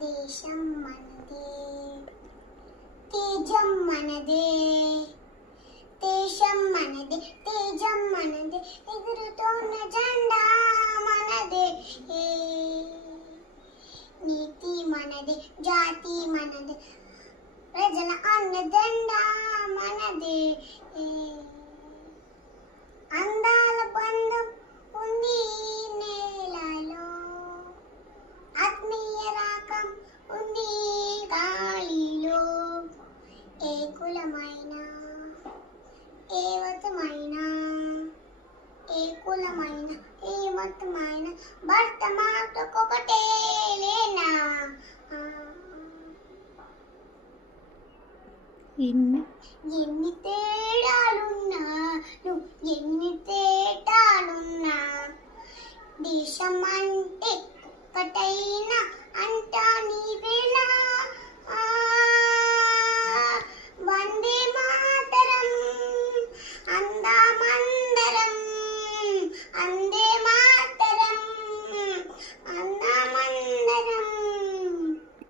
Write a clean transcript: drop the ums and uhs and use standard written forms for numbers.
దేశం మనదే, తేజం మనదే, దేశం మనదే, తేజం మనదే, ఎగురుతోన్న జెండా మనదే, నీతి మనదే, జాతి మనదే, ప్రజల అన్నదండ మనదే, అందాల బంధం ఉంది నేలలో, ఆత్మీయ రాకం ఉంది గాలిలో, ఏ కులమైన ఏ మతమైన, ఏ కులమైన ఏ మతమైన, భర్త మాటకొకటే లేనా, ఎన్ని తేడాలున్నా నువ్వు ఎన్ని తేడాలున్నా, దేశం అంటే ఒక్కటైనా